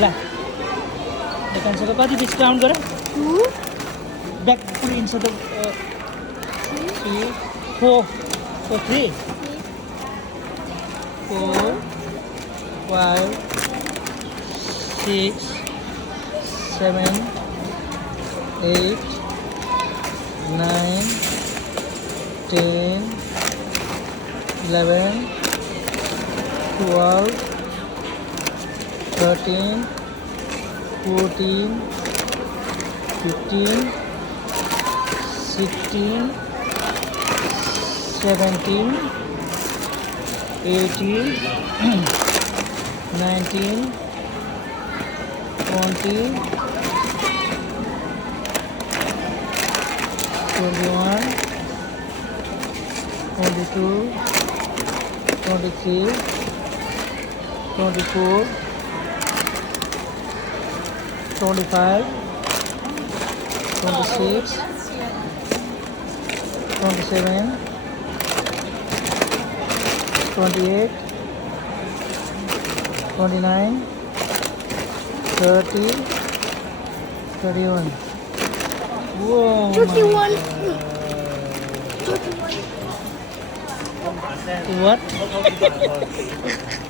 ला देखाउँछ त कति पिस काउन्ट गर 2, back put insert the 3 4 3 4 5 6 7 8 9 10 11 12 13 14 15 16 17 18 19 20 21 22 23 24 25 26 27 28 29 30 31 Whoa, 31. my God. What?